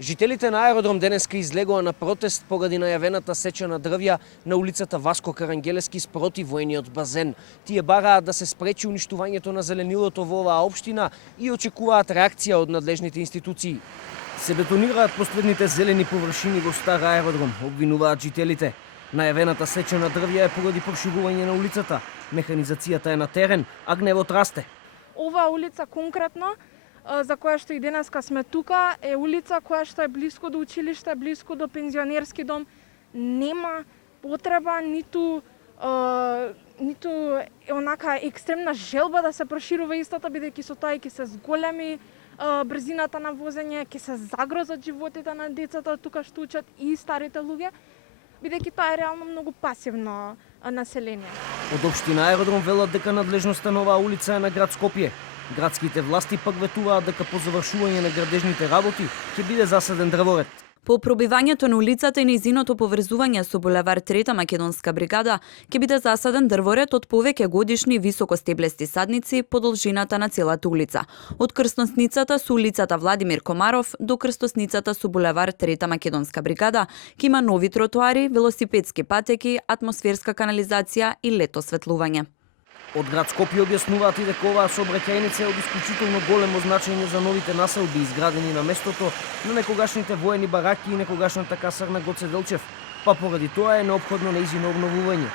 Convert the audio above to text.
Жителите на аеродром денеска излегоа на протест поради најавената сеча на дрвја на улицата Васко Карангелески спроти војниот базен. Тие бараат да се спречи уништувањето на зеленилото во оваа општина и очекуваат реакција од надлежните институции. Се бетонираат последните зелени површини во стар аеродром, обвинуваат жителите. Најавената сеча на дрвја е поради проширување на улицата. Механизацијата е на терен, а гневот расте. Оваа улица конкретно, за која што и денеска сме тука, е улица која што е блиско до училиште, блиско до пензионерски дом. Нема потреба, ниту онака екстремна желба да се проширува истата, бидејќи со тоа ќе се зголеми брзината на возење, ќе се загрозат животите на децата тука што учат и старите луѓе, бидејќи тоа е реално многу пасивно население. Од општина Аеродром велат дека надлежноста на оваа улица е на град Скопје. Градските власти пак ветуваат дека по завршување на градежните работи ќе биде засаден дрворед. По пробивањето на улицата и нејзиното поврзување со булевар Трета македонска бригада ќе биде засаден дрворед од повеќе годишни високостеблести садници по должината на целата улица. Од крстосницата со улицата Владимир Комаров до крстосницата со булевар Трета македонска бригада ќе има нови тротоари, велосипедски патеки, атмосферска канализација и лето осветлување. Од град Скопје објаснуваат и дека оваа сообраќајница е од исклучително големо значење за новите населби изградени на местото на некогашните воени бараки и некогашната касарна Гоце Делчев, па поради тоа е неопходно нејзино обновување.